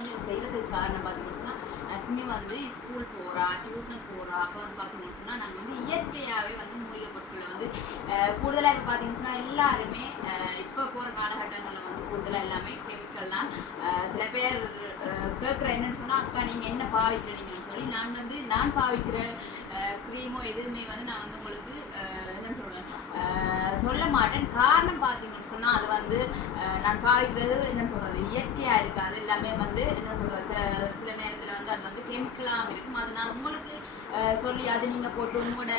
வந்து செய்கிறதுக்கு காரணம் பார்த்தீங்கன்னு சொன்னால் அஸ்மி வந்து ஸ்கூல் போகிறா டியூஷன் போகிறா அப்போ வந்து பார்த்தீங்கன்னு சொன்னால் நாங்கள் வந்து இயற்கையாகவே வந்து மூலிகை பொருட்களை வந்து கூடுதலாக இப்போ பார்த்தீங்கன்னா எல்லாருமே இப்போ போகிற காலகட்டங்களில் வந்து கூடுதலாக எல்லாமே கெமிக்கல்லாம் சில பேர் கேட்குற என்னன்னு சொன்னால் அக்கா நீங்கள் என்ன பாவிக்கிறீங்கன்னு சொல்லி நான் வந்து நான் பாவிக்கிற க்ரீமோ எதுவுமே வந்து நான் வந்து உங்களுக்கு சொல்ல மாட்டேன். காரணம் பார்த்தீங்கன்னு சொன்னால் அது வந்து நான் பாவிக்கிறது என்ன சொல்கிறது இயற்கையாக இருக்காது. எல்லாமே வந்து என்ன சொல்கிறது சில நேரத்தில் வந்து அது வந்து கெமிக்கலாகவும் இருக்கும். அது உங்களுக்கு சொல்லி அது நீங்கள் போட்டு உங்களோட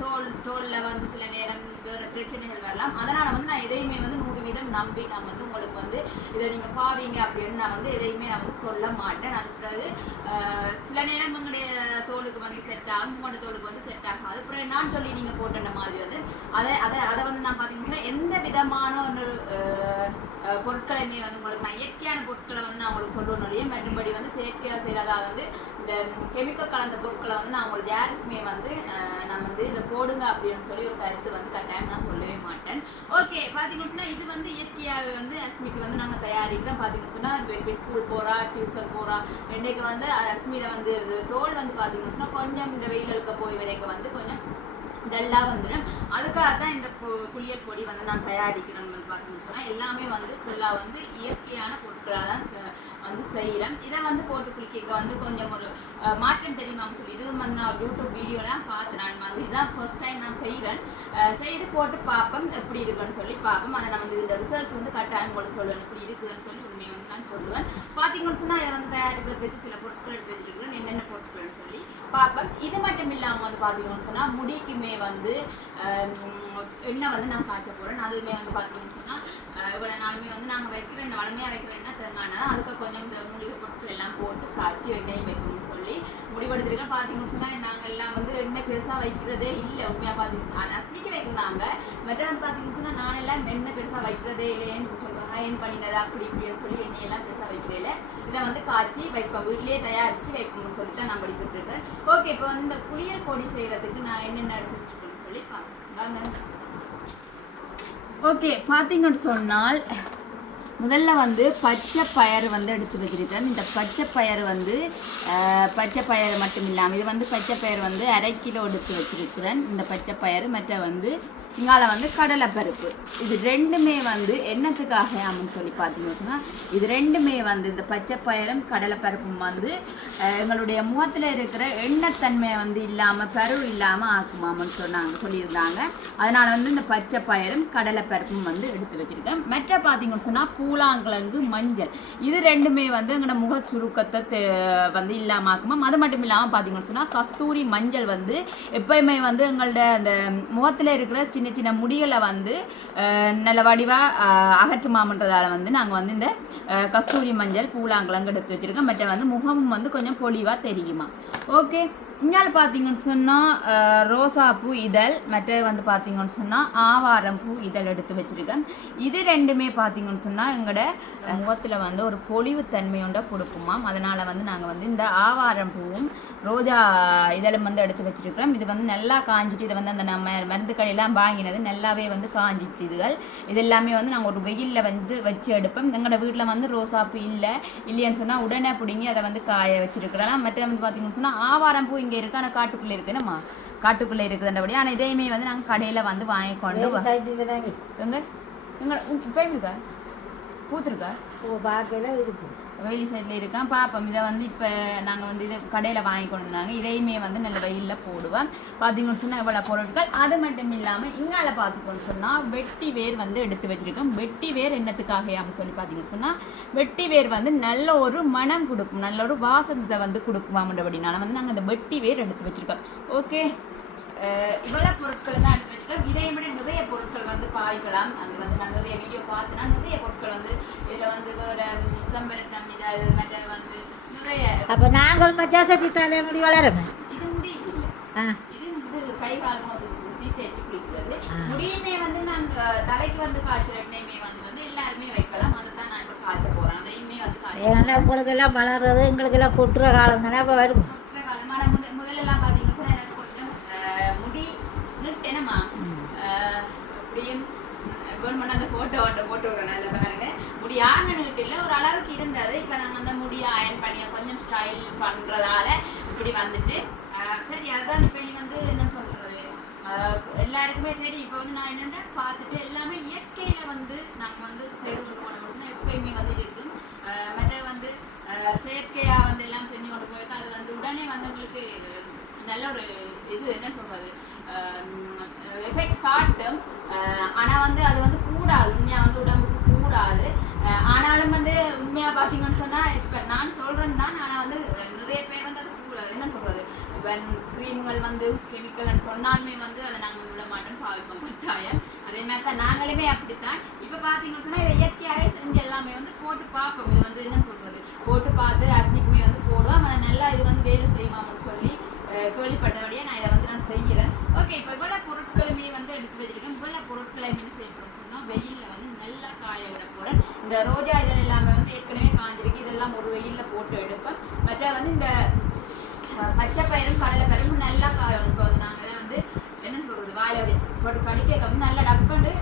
தோல் தோலில் வந்து சில நேரம் வேறு பிரச்சனைகள் வரலாம். அதனால் வந்து நான் எதையுமே வந்து நூறு வீதம் நம்பி நான் வந்து உங்களுக்கு வந்து இதை நீங்கள் பாவீங்க அப்படின்னு நான் வந்து எதையுமே நான் வந்து சொல்ல மாட்டேன். அது பிறகு சில நேரம் உங்களுடைய தோலுக்கு வந்து செட் ஆகும் உங்களோட தோலுக்கு வந்து செட் ஆகும் அது பிறகு நான் சொல்லி நீங்கள் போட்டுன மாதிரி வந்து அதை அதை அதை வந்து நான் பார்த்தீங்கன்னா எந்த விதமான ஒரு பொருட்களையுமே வந்து உங்களுக்கு நான் இயற்கையான பொருட்களை வந்து நான் உங்களுக்கு சொல்லணுடைய மறுபடி வந்து செயற்கையாக செய்கிறதா வந்து இந்த கெமிக்கல் கலந்த பொருட்களை வந்து நான் உங்களுக்கு யாருக்குமே வந்து நான் வந்து இதை போடுங்க அப்படின்னு சொல்லி ஒரு கருத்து வந்து கட்டாயம் நான் சொல்லவே மாட்டேன். ஓகே பார்த்தீங்கன்னா சொன்னால் இது வந்து இயற்கையாகவே வந்து அஸ்மிக்கு வந்து நாங்கள் தயாரிக்கிறோம். பார்த்தீங்கன்னு சொன்னால் இப்போ ஸ்கூல் போகிறா டியூஷன் போகிறா இன்றைக்கு வந்து அஸ்மியில் வந்து தோல் வந்து பார்த்தீங்கன்னு சொன்னால் கொஞ்சம் இந்த வெயில் இருக்க போய் வரைக்கும் வந்து கொஞ்சம் டல்லாக வந்துடும் அதுக்காக தான் இந்த பொ- புளியல் பொடி வந்து நான் தயாரிக்கிறேன் வந்து பார்த்தீங்கன்னு சொன்னால் எல்லாமே வந்து ஃபுல்லாக வந்து இயற்கையான பொருட்களாக தான் வந்து செய்கிறேன் இதை வந்து போட்டு குளிக்க வந்து கொஞ்சம் ஒரு மார்க்கெட் தெரியுமான்னு சொல்லி இது வந்து நான் யூடியூப் வீடியோலாம் பார்த்து நான் வந்து இதுதான் ஃபர்ஸ்ட் டைம் நான் செய்கிறேன் செய்து போட்டு பார்ப்போம் எப்படி இருக்குன்னு சொல்லி பார்ப்போம். அதை நான் வந்து இந்த ரிசல்ட்ஸ் வந்து கட்டாயம் போட்டு சொல்லுவேன். இப்படி இருக்குதுன்னு சொல்லி உண்மையை வந்து நான் சொல்லுவேன். பார்த்தீங்கன்னு சொன்னால் இதை வந்து தயாரிக்கிறதுக்கு சில பொருட்கள் எடுத்து வச்சுருக்கிறேன். என்னென்ன பொருட்கள்னு சொல்லி பார்ப்போம். இது மட்டும் இல்லாமல் வந்து பார்த்தீங்கன்னு சொன்னால் முடிக்குமே வந்து எண்ணெய் வந்து நான் காய்ச்ச போகிறேன் அதுவுமே வந்து பார்த்தீங்கன்னு சொன்னால் இவ்வளோ நாளுமே வந்து நாங்கள் வைக்கிற நாளுமே வைக்கிற எண்ணெய் தேங்காய் அதுக்கு கொஞ்சம் இந்த மூலிகை பொருட்கள் எல்லாம் போட்டு காய்ச்சி எண்ணெய் வைக்கணும்னு சொல்லி முடிவெடுத்திருக்கேன் பார்த்தீங்கன்னு சொன்னால் நாங்கள் எல்லாம் வந்து எண்ணெய் பெருசாக வைக்கிறதே இல்லை உண்மையாக பார்த்தீங்கன்னா அஸ்மிக்க வைக்கிறாங்க மற்ற வந்து பார்த்தீங்கன்னு சொன்னால் நான் எல்லாம் எண்ணெய் பெருசாக வைக்கிறதே இல்லைன்னு சொல்லுவாங்க. ஹைன் பண்ணினது அப்படி இப்படின்னு சொல்லி எண்ணெயெல்லாம் பெருசாக வைக்கிறதில்ல இதை வந்து காய்ச்சி வைப்போம். வீட்லேயே தயாரித்து வைக்கணும்னு சொல்லி தான் நான் படிக்கிட்டு இருக்கேன் ஓகே இப்போ வந்து இந்த புளியல் பொடி செய்கிறதுக்கு நான் என்னென்ன எடுத்து வச்சுருக்கேன்னு சொல்லி பார்ப்போம் ஓகே பார்த்தீங்கன்னு சொன்னால் முதல்ல வந்து பச்சை பயறு வந்து எடுத்து வச்சிருக்கேன். இந்த பச்சை பயறு வந்து பச்சை பயறு மட்டும் இல்லாமல் இது வந்து பச்சை பயறு வந்து அரை கிலோ எடுத்து வச்சிருக்கிறேன். இந்த பச்சை பயறு மற்ற வந்து இங்கால வந்து கடலைப்பருப்பு இது ரெண்டுமே வந்து என்னத்துக்காக அப்படின்னு சொல்லி பார்த்தீங்கன்னா சொன்னால் இது ரெண்டுமே வந்து இந்த பச்சை பயரும் கடலைப்பருப்பும் வந்து எங்களுடைய முகத்தில் இருக்கிற எண்ணத்தன்மையை வந்து இல்லாமல் பரு இல்லாமல் ஆக்குமாமன்னு சொன்னாங்க சொல்லியிருந்தாங்க. அதனால் வந்து இந்த பச்சை பயரும் கடலைப்பருப்பும் வந்து எடுத்து வச்சிருக்கேன். மற்ற பார்த்தீங்கன்னு சொன்னால் பூலாங்கிழங்கு மஞ்சள். இது ரெண்டுமே வந்து எங்களோட முக சுருக்கத்தை தே- வந்து இல்லாமல் ஆக்குமாம் அது மட்டும் இல்லாமல் பார்த்தீங்கன்னு சொன்னால் கஸ்தூரி மஞ்சள் வந்து எப்பயுமே வந்து எங்களோட அந்த முகத்தில் இருக்கிற சின்ன சின்ன முடிகளை வந்து நல்ல வடிவாக அகற்றுமாமன்றதால் வந்து நாங்கள் வந்து இந்த கஸ்தூரி மஞ்சள் பூலாங்கலங்க எடுத்து வச்சிருக்கோம். மற்ற வந்து முகமும் வந்து கொஞ்சம் பொலிவாக தெரியுமா? ஓகே. இங்கால பார்த்தீங்கன்னு சொன்னால் ரோசாப்பூ இதழ் மற்ற வந்து பார்த்தீங்கன்னு சொன்னால் ஆவாரம் பூ இதழ் எடுத்து வச்சுருக்கேன். இது ரெண்டுமே பார்த்தீங்கன்னு சொன்னால் எங்களோட முகத்தில் வந்து ஒரு பொழிவு தன்மையோட கொடுக்குமாம் அதனால் வந்து நாங்கள் வந்து இந்த ஆவாரம் பூவும் ரோஜா இதழும் வந்து எடுத்து வச்சுருக்கிறோம். இது வந்து நல்லா காஞ்சிட்டு இதை வந்து அந்த நம்ம மருந்து கடையெல்லாம் வாங்கினது நல்லாவே வந்து காஞ்சிட்டு இதுகள். இது எல்லாமே வந்து நாங்கள் ஒரு வெயிலில் வந்து வச்சு எடுப்போம். எங்களோட வீட்டில் வந்து ரோசாப்பூ இல்லை இல்லைன்னு சொன்னால் உடனே பிடுங்கி அதை வந்து காய வச்சுருக்கிறோம் மற்ற வந்து பார்த்தீங்கன்னு சொன்னால் ஆவாரம் பூ இங்கே இருக்கு ஆனால் காட்டுக்குள்ளே இருக்குது. நம்ம காட்டுக்குள்ளே இருக்குதுன்றபடி ஆனால் இதையுமே வந்து நாங்கள் கடையில் வந்து வாங்கி கொண்டு எங்க? எங்க? இப்போ இருக்கா? பூத்துருக்கா ஓ பார்க்கல இருக்கு. வெளி சைடில் இருக்கான். பார்ப்போம் இதை வந்து இப்போ நாங்கள் வந்து இதை கடையில் வாங்கி கொண்டு வந்தாங்க இதையுமே வந்து நல்ல வெயிலில் போடுவோம் பார்த்தீங்கன்னு சொன்னால் இவ்வளோ பொருட்கள். அது மட்டும் இல்லாமல் இங்கால பார்த்துக்கோன்னு சொன்னால் வெட்டி வேர் வந்து எடுத்து வச்சுருக்கோம். வெட்டி வேர் என்னத்துக்காக அப்படின்னு சொல்லி பார்த்தீங்கன்னு சொன்னால் வெட்டி வேர் வந்து நல்ல ஒரு மனம் கொடுக்கும். நல்ல ஒரு வாசத்தை வந்து கொடுக்குமாமன்றபடினால வந்து நாங்கள் அந்த வெட்டி வேர் எடுத்து வச்சுருக்கோம். ஓகே. இவ்வளோ பொருட்கள் தான் எடுத்து வச்சுருக்கோம். இதை விட நிறைய பொருட்கள் வந்து பாய்க்கலாம். அது வந்து நான் நிறைய வீடியோ பார்த்தோன்னா நிறைய பொருட்கள் வந்து இதில் வந்து வேறு செம்பருத்தம் அப்போ நாங்கள் மச்சா சட்டி தலைமுடி வளருமே. இது முடியுது இல்லை. ஆ. இது வந்து கை கால் முகத்துக்கு பூசி தேய்ச்சி குளிக்கிறது. ஆ. முடியுமே வந்து நான் அஹ், தலைக்கு வந்து காய்ச்சல் எண்ணெயுமே வந்து வந்து எல்லாருமே வைக்கலாம். அதை தான் நான் இப்போ காய்ச்ச போறேன். அதையுமே வந்து காய்ச்ச ஏன்னா உங்களுக்கெல்லாம் வளர்றது எங்களுக்கெல்லாம் கொட்டுற காலம் தானே அப்போ வரும்? கவர்மெண்ட் அந்த ஃபோட்டோ ஒன்று போட்டு விடணும் அதில் பாருங்க. முடி ஆகணுட்டு இல்லை ஒரு அளவுக்கு இருந்தது. இப்போ நாங்கள் அந்த முடியை அயன் பண்ணி கொஞ்சம் ஸ்டைல் பண்ணுறதால இப்படி வந்துட்டு சரி அதுதான் இப்போ நீ வந்து என்ன சொல்கிறது எல்லாருக்குமே சரி இப்போ வந்து நான் என்னென்னா பார்த்துட்டு எல்லாமே இயற்கையில் வந்து நாங்கள் வந்து செய்து கொண்டு போனோம்னா எப்பயுமே வந்து இருக்கும். மற்ற வந்து செயற்கையாக வந்து எல்லாம் செஞ்சு கொண்டு போயிருக்கோம் அது வந்து உடனே வந்து உங்களுக்கு நல்ல ஒரு இது என்ன சொல்றது? எஃபெக்ட் காட்டும். ஆனால் ஆனா வந்து அது வந்து கூடாது. உண்மையா வந்து உடம்புக்கு கூடாது. ஆனாலும் வந்து உண்மையா பாத்தீங்கன்னு சொன்னா இப்போ நான் சொல்றேன் தான் ஆனா வந்து நிறைய பேர் வந்து அது கூடாது. என்ன சொல்றது? இப்போ க்ரீம்கள் வந்து கெமிக்கல்னு சொன்னாலுமே வந்து அதை நாங்கள் வந்து விட மாட்டோம்னு பாவிப்போம். கட்டாயம். அதே மாதிரி தான் நாங்களுமே அப்படித்தான். இப்போ பார்த்தீங்கன்னு சொன்னால் இதை இயற்கையாகவே செஞ்சு எல்லாமே வந்து போட்டு பார்ப்போம். இது வந்து என்ன சொல்கிறது போட்டு பார்த்து அஸ்னிக்குமே வந்து போடுவோம். ஆனால் நல்லா இது வந்து வேலை செய்யுமாம்னு சொல்லி அஹ், கேள்விப்பட்டபடியே நான் இதை வந்து நான் செய்கிறேன். ஓகே இப்போ இவ்வளோ பொருட்களுமே வந்து எடுத்து வச்சிருக்கேன். இவ்வளோ பொருட்களை என்ன செய்ய சொன்னால் வெயிலில் வந்து நல்லா காய விட போகிறேன் இந்த ரோஜா இதழ் எல்லாமே வந்து ஏற்கனவே காஞ்சிருக்கு. இதெல்லாம் ஒரு வெயிலில் போட்டு எடுப்பேன். மற்ற வந்து இந்த பச்சை பயிரும் கடலை பயிரும் நல்லா காயும் இப்போ வந்து நாங்கள் வந்து என்ன சொல்கிறது வாயில அப்படி போட்டு கடிக்க வந்து நல்லா டக்குண்டு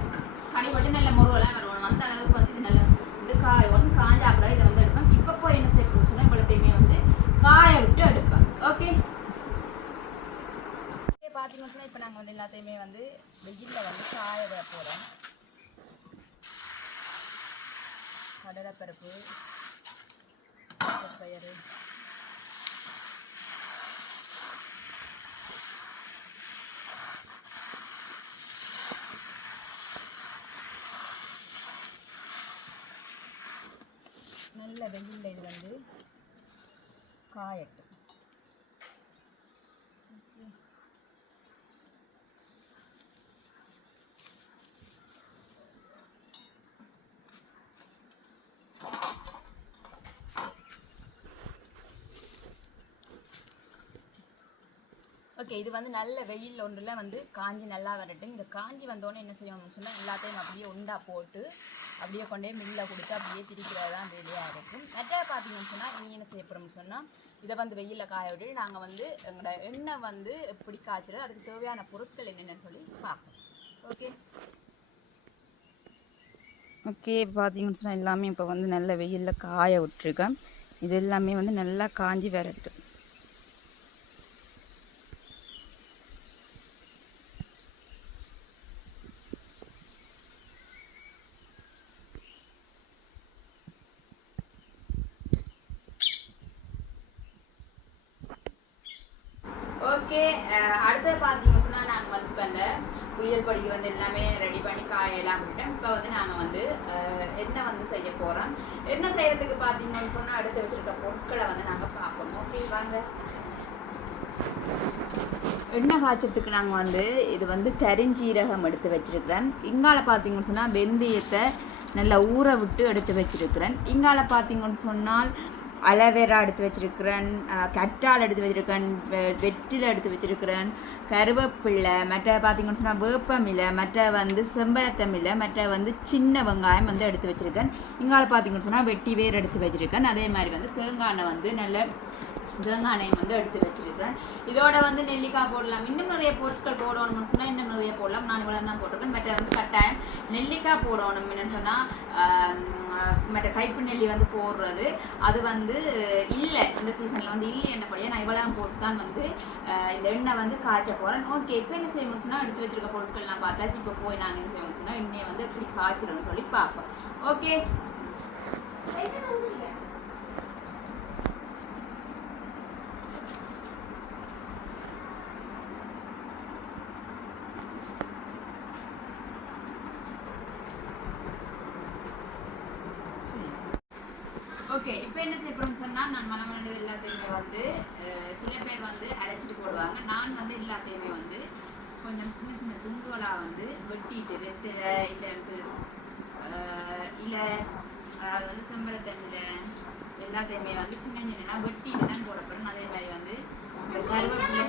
கடி போட்டு நல்ல முருவெல்லாம் வருவோம் அந்த அளவுக்கு வந்து இது நல்லா இது காயும் காஞ்ச அப்புறம் இதை வந்து எடுப்பேன். இப்போ போய் என்ன செய்யணும் சொன்னால் இவ்வளோத்தையுமே வந்து காய விட்டு எடுப்பேன். ஓகே பார்த்தீங்கன்னு இப்போ நாங்கள் வந்து எல்லாத்தையுமே வந்து வெயிலில் வந்து காய விட போகிறோம் கடலைப்பருப்பு பயிறு நல்ல வெயிலில் இது வந்து காயட்டும். ஓகே இது வந்து நல்ல வெயில் ஒன்றில் வந்து காஞ்சி நல்லா வரட்டும். இந்த காஞ்சி வந்தோடனே என்ன செய்யணும்னு சொன்னால் எல்லாத்தையும் அப்படியே உண்டா போட்டு அப்படியே கொண்டே மில்லில் கொடுத்து அப்படியே திரிக்கிறது தான் வேலையாக இருக்கும். மற்ற பார்த்தீங்கன்னு சொன்னால் நீ என்ன செய்ய போகிறோம்னு சொன்னால் இதை வந்து வெயிலில் காய விட்டு நாங்கள் வந்து எங்களோட எண்ணெய் வந்து எப்படி காய்ச்சுறது அதுக்கு தேவையான பொருட்கள் என்னென்னு சொல்லி பார்ப்போம். ஓகே? ஓகே பார்த்தீங்கன்னு சொன்னால் எல்லாமே இப்போ வந்து நல்ல வெயிலில் காய விட்டுருக்கேன். இது எல்லாமே வந்து நல்லா காஞ்சி வரட்டும் ஓகே அடுத்தது பார்த்தீங்கன்னு சொன்னால் நாங்கள் வந்து இப்போ அந்த புளியல் பொடிக்கு வந்து எல்லாமே ரெடி பண்ணி காயெல்லாம் விட்டோம் இப்போ வந்து நாங்கள் வந்து அஹ், என்ன வந்து செய்ய போகிறோம் என்ன செய்யறதுக்கு பார்த்தீங்கன்னு சொன்னால் அடுத்து வச்சிருக்க பொருட்களை வந்து நாங்கள் பார்ப்போம் ஓகே வாங்க எண்ணெய் நாங்கள் வந்து இது வந்து கரிஞ்சீரகம் எடுத்து வச்சிருக்கிறேன். இங்கால பார்த்தீங்கன்னு சொன்னால் வெந்தயத்தை நல்லா ஊற விட்டு எடுத்து வச்சுருக்கிறேன். இங்கால பார்த்தீங்கன்னு சொன்னால் அலவேரா எடுத்து வச்சுருக்கிறேன் கற்றால் எடுத்து வச்சிருக்கேன் வெ- வெற்றிலை எடுத்து வச்சுருக்கிறேன் கருவேப்பிலை மற்ற பார்த்தீங்கன்னு சொன்னால் வேப்பமிலை மற்ற வந்து செம்பரத்தமில்லை மற்ற வந்து சின்ன வெங்காயம் வந்து எடுத்து வச்சுருக்கேன். இங்கால பார்த்தீங்கன்னு சொன்னால் வெட்டி வேர் எடுத்து வச்சிருக்கேன். அதே மாதிரி வந்து தேங்காய் வந்து நல்ல தேங்காய் எண்ணெய் வந்து எடுத்து வச்சிருக்கிறேன். இதோட வந்து நெல்லிக்காய் போடலாம். இன்னும் நிறைய பொருட்கள் போடணும்னு சொன்னால் இன்னும் நிறைய போடலாம். நான் இவ்வளோ தான் போட்டிருக்கேன். மற்ற வந்து கட்டாயம். நெல்லிக்காய் போடணும் என்னன்னு சொன்னால் மற்ற கைப்பு நெல்லி வந்து போடுறது. அது வந்து இல்லை. இந்த சீசனில் வந்து இல்லை என்ன படியா நான் இவ்வளோ போட்டு தான் வந்து இந்த எண்ணெய் வந்து காய்ச்ச போகிறேன் ஓகே இப்போ என்ன செய்யணும்னு சொன்னால் எடுத்து வச்சிருக்க பொருட்கள்லாம் பார்த்தா இப்போ போய் நாங்கள் என்ன செய்யணும்னு சொன்னால் எண்ணெயை வந்து எப்படி காய்ச்சிடணும்னு சொல்லி பார்ப்போம். ஓகே ஓகே இப்போ என்ன செய்யப்படும்னு சொன்னால் நான் மனமனது எல்லாத்தையுமே வந்து சில பேர் வந்து அரைச்சிட்டு போடுவாங்க. நான் வந்து எல்லாத்தையுமே வந்து கொஞ்சம் சின்ன சின்ன துண்டுகளாக வந்து வெட்டிட்டு வெத்தலை இல்லை வந்து இல்லை அதாவது வந்து செம்பரத்தண்ணியில் எல்லாத்தையுமே வந்து சின்ன சின்னனா வெட்டிட்டு தான் போட போகிறேன் அதே மாதிரி வந்து கருவேப்பிலை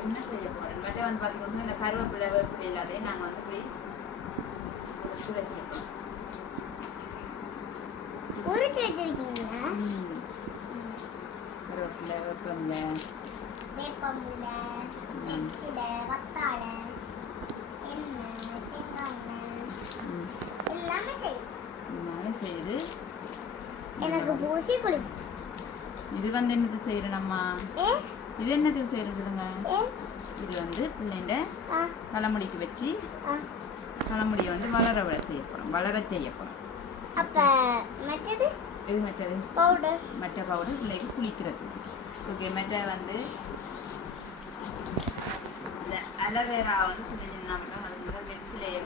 என்ன செய்ய போகிறேன் மட்டும் வந்து பார்த்தீங்கன்னா இந்த கருவேப்பிலை வேப்பிலை இல்லாதையும் நாங்கள் வந்து இப்படி உரிச்சு வச்சிருக்கோம் உரிச்சு வச்சிருக்கீங்களா கருவேப்பிலை வேப்பமில்லை. வேப்பமுல்ல வெத்தில வத்தாழை எண்ணெய் தேங்காய் எண்ணெய் ம். எல்லாமே செய்யும் எல்லாமே செய்யுது எனக்கு பூசி குளிப்பு. இது வந்து என்னது செய்யறோம்மா இது என்னதுக்கு செய்யறதுங்க? இது வந்து பிள்ளைண்ட தலைமுடிக்கு வச்சு தலைமுடியை வந்து வளர விட செய்ய போகிறோம் வளர செய்ய போகிறோம் அப்ப மற்றது? இது மற்றது? பவுடர் மற்ற பவுடர் பிள்ளைக்கு குளிக்கிறது. ஓகே மற்ற வந்து இந்த அலோவேரா வந்து சின்ன சின்ன வந்து வெத்திலையே.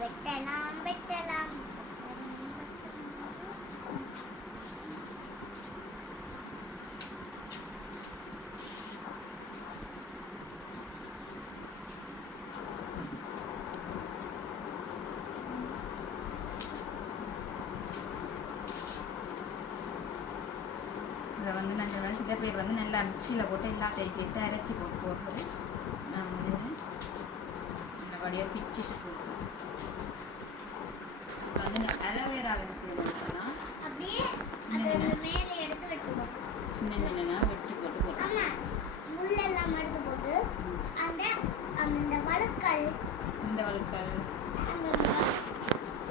வெட்டலாம் வெட்டலாம் இதை வந்து பேர் வந்து நல்லா மிக்சியில் போட்டு எல்லாத்தையும் சேர்த்து அரைச்சி போட்டு போடுறது நான் வந்து நல்லபடியாக பிச்சுட்டு போடுறோம் இப்போ வந்து அலோவேரா அப்படியே மேலே எடுத்து வெட்டுவோம் சின்ன சின்னனா வெட்டி போட்டு போடுறோம் ஆமா முள்ளெல்லாம் எடுத்து போட்டு அந்த அந்த வழுக்கல். இந்த வழுக்கல்.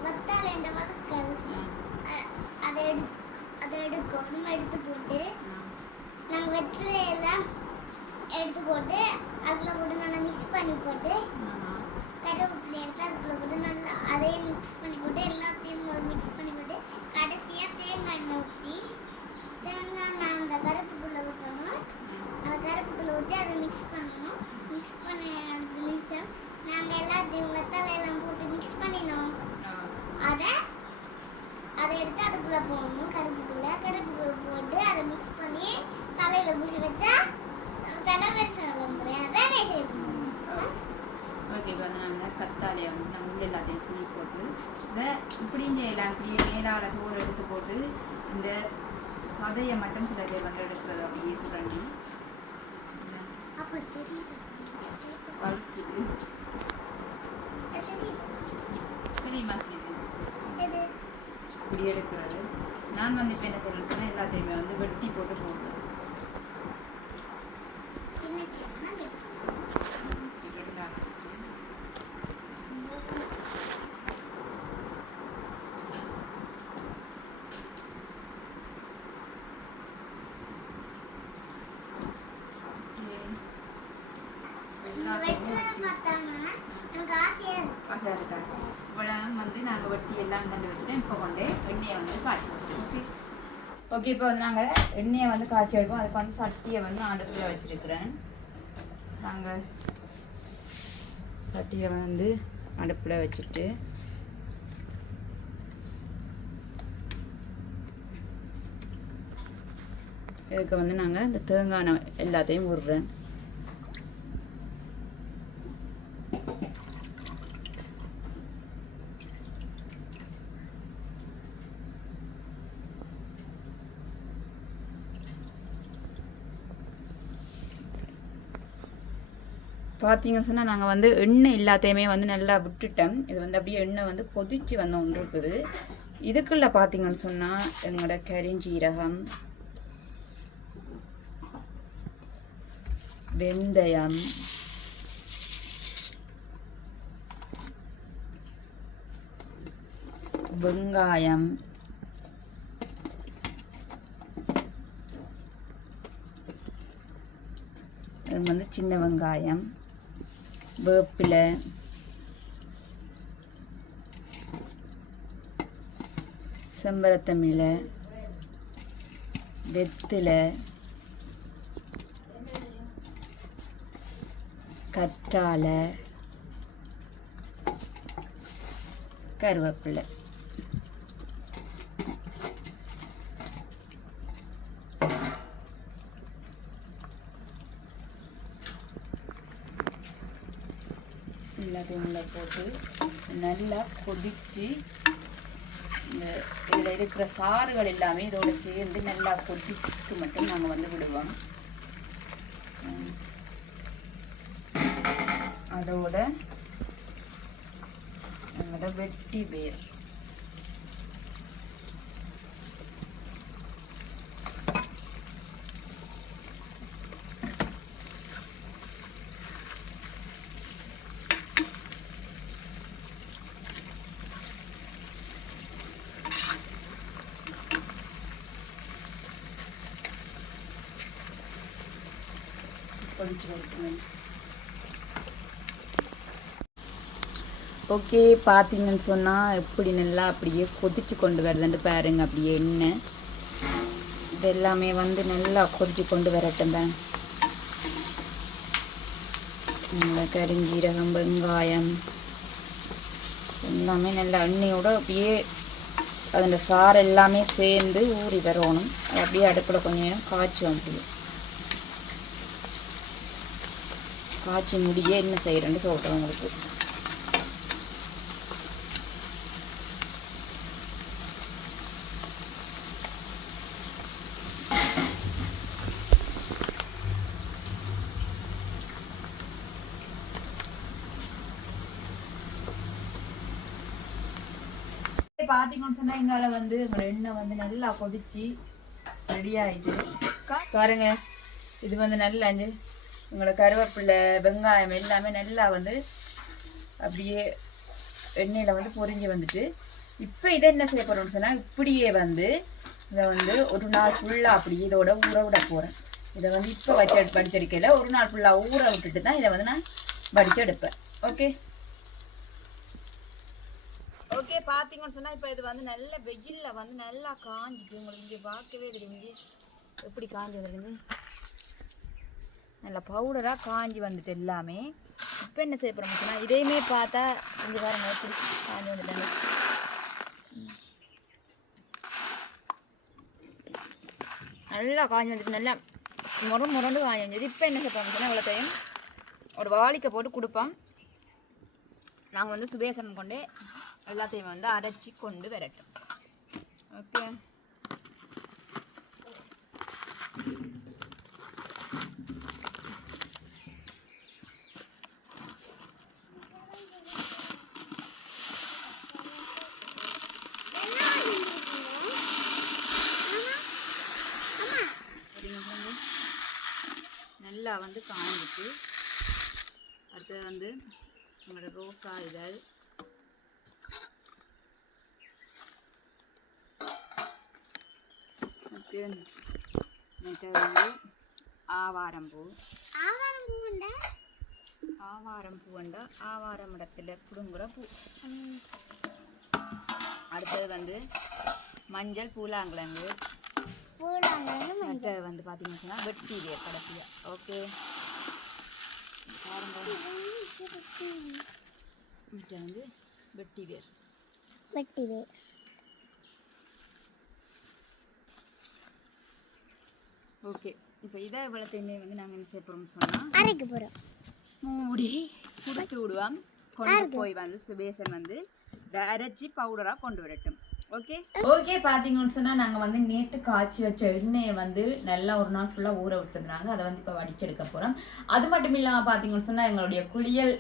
வத்தால இந்த வழுக்கல். அதை எடு அதை எடுக்கணும் எடுத்து போட்டு வெற்றிலை எல்லாம் எடுத்து போட்டு அதில் போட்டு நல்லா மிக்ஸ் பண்ணி போட்டு கருவேப்பிலை எடுத்து அதுக்குள்ள போட்டு நல்லா அதையும் மிக்ஸ் பண்ணி போட்டு எல்லாத்தையும் மிக்ஸ் பண்ணி போட்டு கடைசியாக தேங்காய் எண்ணெய் ஊற்றி தேங்காய் எண்ணெய் அந்த கருப்புக்குள்ளே ஊற்றணும் அந்த கருப்புக்குள்ளே ஊற்றி அதை மிக்ஸ் பண்ணணும் மிக்ஸ் பண்ணி அடுத்த நிமிஷம் நாங்கள் எல்லாத்தையும் வெத்தலையெல்லாம் போட்டு மிக்ஸ் பண்ணினோம் அதை அதை எடுத்து அதுக்குள்ளே போடணும் கருப்புக்குள்ளே கருப்புக்குள்ளே போட்டு அதை மிக்ஸ் பண்ணி தலையில் பூசி வச்சா தலை பெருசாக வந்துடும் அதான் செய்யணும் ஓகே இப்போ வந்து நாங்கள் கத்தாழையை வந்து நாங்கள் உள்ள எல்லாத்தையும் சீனி போட்டு இதை இப்படியே மேலால தோல் எடுத்து போட்டு இந்த சதையை மட்டும் சில பேர் வந்து எடுக்கிறது அப்படியே சுரண்டி. தெரியுமா இப்படி எடுக்கிறது. நான் வந்து இப்போ என்ன சொன்னால் எல்லாத்தையுமே வந்து வெட்டி போட்டு போடுறேன் சின்ன சின்ன இப்படி காட்டிட்டு எல்லாத்தையும் வெட்டுறத பார்த்தாங்கன்னா எனக்கு ஆசையாக இருக்கும் ஆசையாக இருக்காங்க இவ்வளோ வந்து நாங்கள் வெட்டி எல்லாம் கொண்டு வச்சுட்டோம் இப்போ கொண்டு எண்ணெயை வந்து காய்ச்சி ஓகே ஓகே இப்போ வந்து நாங்கள் எண்ணெயை வந்து காய்ச்சி எடுப்போம். அதுக்கு வந்து சட்டியை வந்து அடுப்பில் வச்சுருக்கிறேன். நாங்கள் சட்டியை வந்து அடுப்பில் வச்சுட்டு இதுக்கு வந்து நாங்கள் இந்த தேங்காய் எல்லாத்தையும் விடுறேன் பார்த்தீங்கன்னு சொன்னால் நாங்கள் வந்து எண்ணெய் எல்லாத்தையுமே வந்து நல்லா விட்டுட்டோம். இது வந்து அப்படியே எண்ணெய் வந்து கொதிச்சு வந்து ஒன்று இருக்குது இதுக்குள்ள பார்த்தீங்கன்னு சொன்னால் எங்களோட கரிஞ்சீரகம் வெந்தயம் வெங்காயம் வந்து சின்ன வெங்காயம். வேப்பிலை. செம்பரத்தமிழை. வெத்திலை கற்றாழை. கருவேப்பிலை எல்லாத்தையும் உள்ள போட்டு நல்லா கொதிச்சு இந்த இதில் இருக்கிற சாறுகள் எல்லாமே இதோடு சேர்ந்து நல்லா கொதித்து மட்டும் நாங்கள் வந்து விடுவோம். அதோட அதோட வெட்டி வேர் கொதிச்சு வரட்டும் ஓகே பார்த்தீங்கன்னு சொன்னால் எப்படி நல்லா அப்படியே கொதிச்சு கொண்டு வருதுன்ட்டு பாருங்க அப்படியே எண்ணெய் இது எல்லாமே வந்து நல்லா கொதிச்சு கொண்டு வரட்டும் தான் நல்லா வெங்காயம். எல்லாமே நல்லா எண்ணெயோட அப்படியே அதோட சாறு எல்லாமே சேர்ந்து ஊறி வரணும். அப்படியே அடுப்பில் கொஞ்சம் நேரம் காய்ச்சுவோம் அப்படியே. காய்ச்சி முடிய என்ன செய்கிறேன்னு சொல்கிறேன் உங்களுக்கு. பார்த்தீங்கன்னு சொன்னா எங்கால வந்து எங்களோட எண்ணெய் வந்து நல்லா கொதிச்சு ரெடி ஆயிட்டு. பாருங்க. இது வந்து நல்லா அஞ்சு உங்களோட கருவேப்பிலை வெங்காயம் எல்லாமே நல்லா வந்து அப்படியே எண்ணெயில் வந்து பொரிஞ்சு வந்துட்டு இப்போ இதை என்ன செய்ய போகிறோம்னு சொன்னால் இப்படியே வந்து இதை வந்து ஒரு நாள் ஃபுல்லாக அப்படியே இதோட ஊற விட போகிறேன் இதை வந்து இப்போ வச்சு வடிச்செடுக்கல ஒரு நாள் ஃபுல்லாக ஊற விட்டுட்டு தான் இதை வந்து நான் வடிச்செடுப்பேன் ஓகே ஓகே பார்த்தீங்கன்னு சொன்னால் இப்போ இது வந்து நல்ல வெயிலில் வந்து நல்லா காஞ்சிட்டு உங்களுக்கு இங்கே பார்க்கவே தெரிஞ்சு எப்படி காஞ்சி வந்துருந்து நல்லா பவுடராக காஞ்சி வந்துட்டு எல்லாமே. இப்போ என்ன செய்ய போகிறோம் இதையுமே பார்த்தா இங்கே பாருங்க எப்படி காஞ்சி வந்துட்டாங்க நல்லா காஞ்சி வந்துட்டு நல்லா முறை முரண்டு காஞ்சி வந்தது இப்போ என்ன செய்ய போகிறோம்னா சொன்னால் இவ்வளோத்தையும் ஒரு வாளிக்கை போட்டு கொடுப்போம். நாங்கள் வந்து சுபேசனம் கொண்டு எல்லாத்தையும் வந்து அரைச்சி கொண்டு வரட்டும் ஓகே நல்லா வந்து காஞ்சிட்டு அடுத்தது வந்து நம்மளோட ரோசா இதழ் மற்றது வந்து ஆவாரம்பூ ஆவாரம் பூண்டா ஆவாரம் பூண்டா ஆவாரம் இடத்துல பிடுங்குற பூ அடுத்தது வந்து மஞ்சள் பூலாங்கிழங்கு மற்றது வந்து பார்த்தீங்கன்னு வெட்டி வேர் கடைசியாக ஓகே பாருங்க வந்து வெட்டி வேர் வெட்டி வேர் ஓகே. இப்போ இதை இவ்வளோத்தையுமே வந்து நாங்கள் என்ன செய்ய போகிறோம்னு சொன்னால் அரைக்க போகிறோம் மூடி கொடுத்து விடுவோம். கொண்டு போய் வந்து சுபேசன் வந்து அரைச்சி பவுடராக கொண்டு வரட்டும் ஓகே? ஓகே பார்த்தீங்கன்னு சொன்னால் நாங்கள் வந்து நேற்று காய்ச்சி வச்ச எண்ணெயை வந்து நல்லா ஒரு நாள் ஃபுல்லாக ஊற விட்டுருந்தாங்க. அதை வந்து இப்போ வடிச்செடுக்க போகிறோம் அது மட்டும் இல்லாமல் பார்த்தீங்கன்னு சொன்னால் எங்களுடைய குளியல்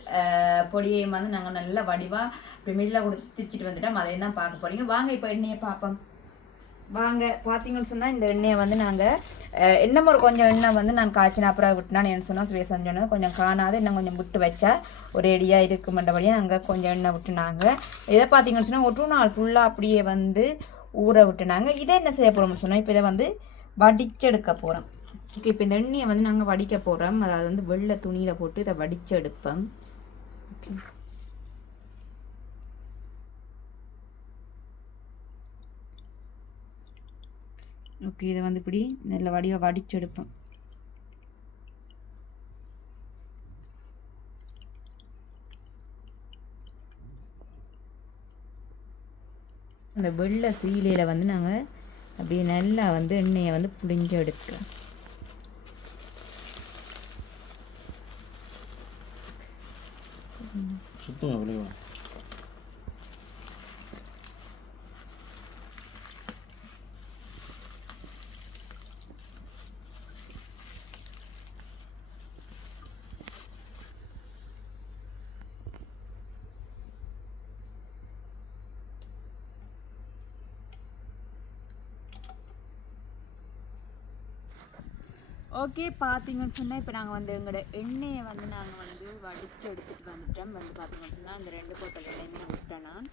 பொடியை வந்து நாங்கள் நல்லா வடிவாக இப்படி மில்ல கொடுத்து திச்சிட்டு வந்துட்டோம். அதையும் தான் பார்க்க போகிறீங்க வாங்க இப்போ எண்ணெயை பார்ப்போம். வாங்க பார்த்தீங்கன்னு சொன்னால் இந்த எண்ணெயை வந்து நாங்கள் இன்னும் ஒரு கொஞ்சம் எண்ணெய் வந்து நான் காய்ச்சின அப்புறம் விட்டுனா என்ன சொன்னால் சுவே செஞ்சோன்னு கொஞ்சம் காணாது இன்னும் கொஞ்சம் விட்டு வச்சா ஒரு ரெடியாக இருக்குமென்றபடியாக நாங்கள் கொஞ்சம் எண்ணெய் விட்டுனாங்க. இதை பார்த்தீங்கன்னு சொன்னால் ஒரு நாள் ஃபுல்லாக அப்படியே வந்து ஊற விட்டுனாங்க. இதை என்ன செய்ய போகிறோம்னு சொன்னால் இப்போ இதை வந்து வடிச்செடுக்க போகிறோம் ஓகே இப்போ இந்த எண்ணெயை வந்து நாங்கள் வடிக்க போகிறோம் அதாவது வந்து வெள்ளை துணியில் போட்டு இதை வடிச்செடுப்போம். ஓகே ஓகே இதை வந்து இப்படி நல்ல வடிவாக வடிச்செடுப்போம். அந்த வெள்ளை சீலையில் வந்து நாங்கள் அப்படியே நல்லா வந்து எண்ணெயை வந்து புழிஞ்சு எடுக்கிறோம் சுத்தமாக விளைவா ஓகே பார்த்தீங்கன்னு சொன்னால் இப்போ நாங்கள் வந்து எங்களோட எண்ணெயை வந்து நாங்கள் வந்து வடித்து எடுத்துகிட்டு வந்துட்டோம். வந்து பார்த்தீங்கன்னு சொன்னால் இந்த ரெண்டு போத்தல் எண்ணெயுமே விட்டேன் நான்.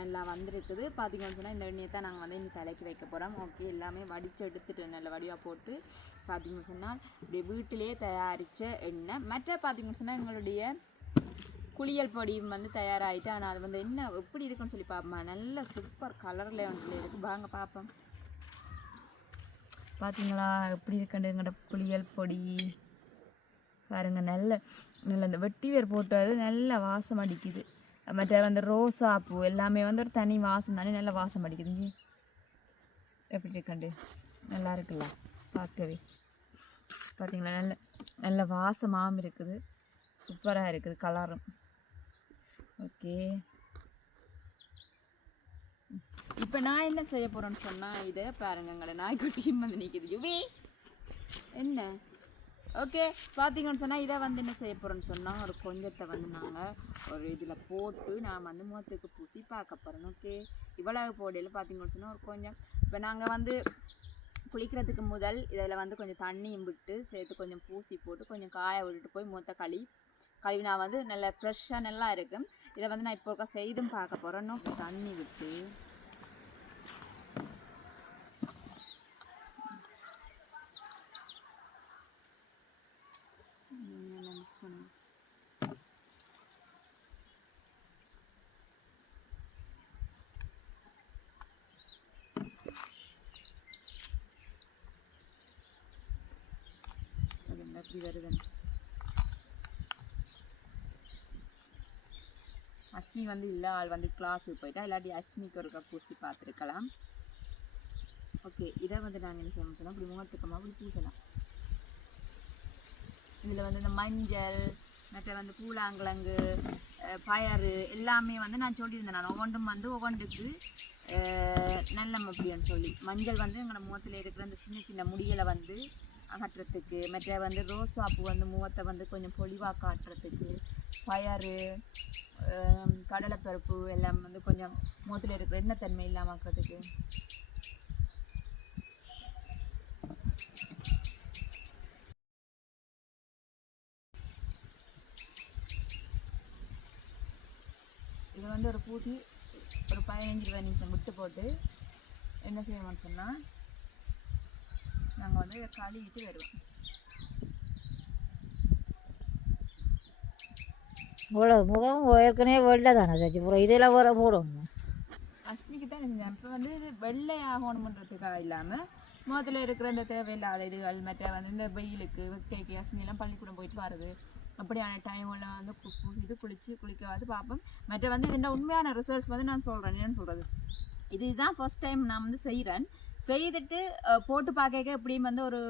நல்லா வந்திருக்குது. பார்த்தீங்கன்னு சொன்னால் இந்த எண்ணெயை தான் நாங்கள் வந்து இந்த தலைக்கு வைக்க போகிறோம் ஓகே எல்லாமே வடித்து எடுத்துட்டு நல்ல வடிவாக போட்டு பார்த்தீங்கன்னு சொன்னால் இப்படி வீட்டிலேயே தயாரித்த எண்ணெய். மற்ற பார்த்தீங்கன்னு சொன்னால் எங்களுடைய குளியல் பொடியும் வந்து தயாராகிட்டு ஆனால் அது வந்து என்ன எப்படி இருக்குன்னு சொல்லி பார்ப்போம்மா நல்ல சூப்பர் கலரில் ஒன்றில் இருக்குது வாங்க பார்ப்போம் பார்த்தீங்களா எப்படி இருக்குண்டுங்கட புளியல் பொடி? பாருங்க நல்ல நல்ல இந்த வெட்டி வேர் போட்டு அது நல்ல வாசம் அடிக்குது. மற்ற அந்த ரோசா பூ எல்லாமே வந்து ஒரு தனி வாசம் தானே நல்ல வாசம் அடிக்குது. எப்படி இருக்கண்டு? நல்லா இருக்குல்ல? பார்க்கவே. பார்த்தீங்களா நல்ல நல்ல வாசமாகவும் இருக்குது. சூப்பராக இருக்குது கலரும் ஓகே இப்போ நான் என்ன செய்ய போகிறேன்னு சொன்னால் இதை பாருங்க எங்களை நாய்க்குட்டியும் வந்து நிற்கிது யுவி! என்ன? ஓகே பார்த்தீங்கன்னு சொன்னால் இதை வந்து என்ன செய்ய போகிறோன்னு சொன்னால் ஒரு கொஞ்சத்தை வந்து நாங்கள் ஒரு இதில் போட்டு நான் வந்து முகத்துக்கு பூசி பார்க்க போகிறேன் ஓகே இவ்வளவு போடையில் பார்த்தீங்கன்னு சொன்னால் ஒரு கொஞ்சம். இப்போ நாங்கள் வந்து குளிக்கிறதுக்கு முதல் இதில் வந்து கொஞ்சம் தண்ணியும் விட்டு சேர்த்து கொஞ்சம் பூசி போட்டு கொஞ்சம் காய விட்டுட்டு போய் முகத்தை களி கழுவினா வந்து நல்ல ஃப்ரெஷ்ஷாக நல்லா இருக்கும். இதை வந்து நான் இப்போ செய்தும் பார்க்க போகிறேன் தண்ணி விட்டு நல்லா mix பண்ணுங்க. அது என்ன இப்படி வருதுன்னு அஸ்மி வந்து இல்லை ஆள் வந்து கிளாஸுக்கு போயிட்டா இல்லாட்டி அஸ்மிக்கு ஒருக்கா பூசி பார்த்துருக்கலாம். ஓகே இதை வந்து நாங்கள் என்ன செய்யணும் சொன்னால் இப்படி முகத்துக்கமாக இப்படி பூசலாம். இதில் வந்து இந்த மஞ்சள் மற்ற வந்து பூலாங்கிழங்கு பயறு எல்லாமே வந்து நான் சொல்லியிருந்தேன் நான். ஒவ்வொன்றும் வந்து ஒவ்வொன்றுக்கு நல்ல நல்லம் அப்படின்னு சொல்லி. மஞ்சள் வந்து எங்களோட முகத்தில் இருக்கிற அந்த சின்ன சின்ன முடிகளை வந்து அகற்றுறதுக்கு மற்ற வந்து ரோசா பூ வந்து மூவத்தை வந்து கொஞ்சம் பொலிவாக காட்டுறதுக்கு பயறு கடலைப்பருப்பு எல்லாம் வந்து கொஞ்சம் மூத்தில் இருக்கிற தன்மை இல்லாமல் ஆக்கிறதுக்கு. இது வந்து ஒரு பூசி ஒரு பதினஞ்சு இருபது நிமிஷம் விட்டு போட்டு என்ன செய்யணும்னு சொன்னால் நாங்கள் வந்து இதை கழுவிட்டு வருவோம் இவ்வளோ முகம் ஏற்கனவே வெள்ளை தானே சச்சி? பூரா இதெல்லாம் வர போடணும் அஸ்மிக்கு தான் இப்போ வந்து இது வெள்ளை ஆகணுமன்றதுக்காக இல்லாமல் முகத்தில் இருக்கிற இந்த தேவையில்லாத இதுகள் மற்ற வந்து இந்த வெயிலுக்கு கேக்கு அஸ்மியெல்லாம் பள்ளிக்கூடம் போயிட்டு வருது அப்படியான டைமில் வந்து இது குளிச்சு குளிக்கவாது பார்ப்போம் மற்ற வந்து இந்த உண்மையான ரிசல்ட்ஸ் வந்து நான் சொல்கிறேன் என்னன்னு சொல்கிறது இதுதான் ஃபர்ஸ்ட் டைம் நான் வந்து செய்கிறேன் செய்துட்டு போட்டு பார்க்க எப்படியும் வந்து ஒரு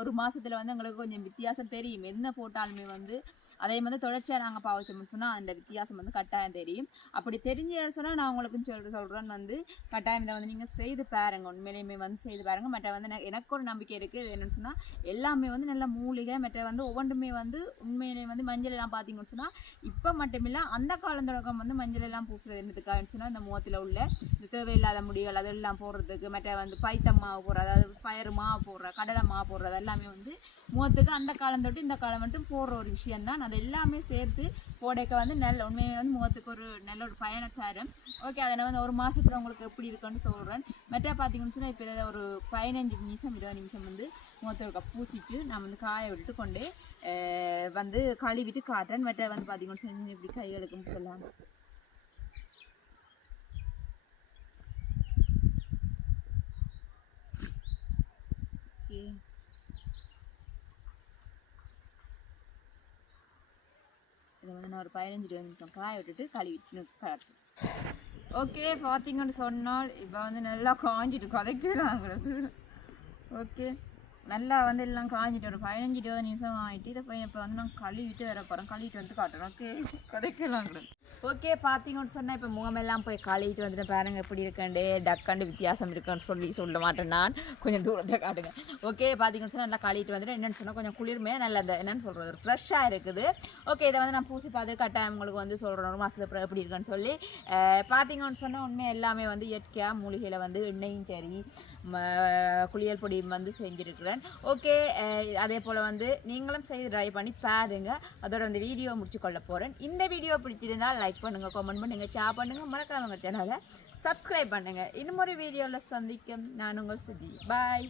ஒரு மாசத்துல வந்து எங்களுக்கு கொஞ்சம் வித்தியாசம் தெரியும். என்ன போட்டாலுமே வந்து அதே வந்து தொடர்ச்சியாக நாங்கள் பாவச்சோம்னு சொன்னால் அந்த வித்தியாசம் வந்து கட்டாயம் தெரியும். அப்படி தெரிஞ்ச சொன்னால் நான் உங்களுக்கு சொல் சொல்கிறேன் வந்து கட்டாயம் இதை வந்து நீங்கள் செய்து பாருங்க. உண்மையிலேயுமே வந்து செய்து பாருங்க. மற்ற வந்து எனக்கு- ஒரு நம்பிக்கை இருக்குது என்னன்னு சொன்னால் எல்லாமே வந்து நல்ல மூலிகை மற்ற வந்து ஒவ்வொன்றுமே வந்து உண்மையிலேயே வந்து மஞ்சள் எல்லாம் பார்த்தீங்கன்னு சொன்னால் இப்போ மட்டுமில்லை அந்த காலம் தொடக்கம் வந்து மஞ்சள் எல்லாம் பூசுறது என்னதுக்காகன்னு சொன்னால் இந்த முகத்தில் உள்ள இந்த தேவையில்லாத முடிகள் அதெல்லாம் போடுறதுக்கு மற்ற வந்து பைத்தம் மாவு போடுறது அதாவது பயறு மாவு போடுற கடலை மாவு போடுறது எல்லாமே வந்து முகத்துக்கு அந்த காலம் தொட்டு இந்த காலம் மட்டும் போடுற ஒரு விஷயம்தான். அது எல்லாமே சேர்த்து போடைக்க வந்து நல்ல உண்மையுமே வந்து முகத்துக்கு ஒரு நல்ல ஒரு பயனை தரும் ஓகே அதை நான் வந்து ஒரு மாதத்தில் உங்களுக்கு எப்படி இருக்குன்னு சொல்கிறேன் மற்ற பார்த்தீங்கன்னு சொன்னால் இப்போ ஒரு பதினஞ்சு நிமிஷம் இருபது நிமிஷம் வந்து முகத்தை பூசிட்டு நான் வந்து காய விட்டு கொண்டு வந்து கழுவிட்டு காட்டுறேன். மற்ற வந்து பார்த்தீங்கன்னு சொல்லி இப்படி கைகளுக்குன்னு சொல்லாங்க ஓகே இதை ஒரு பதினஞ்சு நிமிஷம் காய விட்டுட்டு கழுவிட்டு கலக்கும் ஓகே பார்த்தீங்கன்னு சொன்னால் இப்போ வந்து நல்லா காஞ்சிட்டு கதைக்கிறாங்க ஓகே நல்லா வந்து எல்லாம் காய்ஞ்சிட்டு ஒரு பதினஞ்சு இருபது நிமிஷம் ஆகிட்டு இதை போய் இப்போ வந்து நான் கழுவிட்டு வர போகிறோம் கழுவிட்டு வந்து காட்டுறோம் ஓகே கிடைக்கலாம் ஓகே பார்த்தீங்கன்னு சொன்னால் இப்போ முகமெல்லாம் போய் கழுவிட்டு வந்துட்டு பாருங்கள் எப்படி இருக்கண்டு டக்கண்டு வித்தியாசம் இருக்குன்னு சொல்லி சொல்ல மாட்டேன் நான். கொஞ்சம் தூரத்தில் காட்டுங்க. ஓகே பார்த்தீங்கன்னு சொன்னால் நல்லா கழுவிட்டு வந்துட்டு என்னென்னு சொன்னால் கொஞ்சம் குளிர்மையாக நல்லா என்னென்னு சொல்கிறது ஒரு ஃப்ரெஷ்ஷாக இருக்குது. ஓகே இதை வந்து நான் பூசி பார்த்துட்டு கட்டாயம் உங்களுக்கு வந்து சொல்கிறேன் ஒரு மாதத்துக்கு அப்புறம் எப்படி இருக்குன்னு சொல்லி. பார்த்தீங்கன்னு சொன்னால் உண்மை எல்லாமே வந்து இயற்கையாக மூலிகையில் வந்து எண்ணெயும் சரி குளியல் பொடி வந்து செஞ்சுருக்கிறேன். ஓகே அதே போல் வந்து நீங்களும் செய்து ட்ரை பண்ணி பாருங்க. அதோட வந்து வீடியோ முடிச்சு கொள்ள போகிறேன் இந்த வீடியோ பிடிச்சிருந்தால் லைக் பண்ணுங்கள் கமெண்ட் பண்ணுங்கள் ஷேர் பண்ணுங்கள் மறக்காம சேனலை சப்ஸ்கிரைப் பண்ணுங்கள் இன்னும் ஒரு வீடியோவில் சந்திக்கும். நான் உங்கள் சுதி பாய்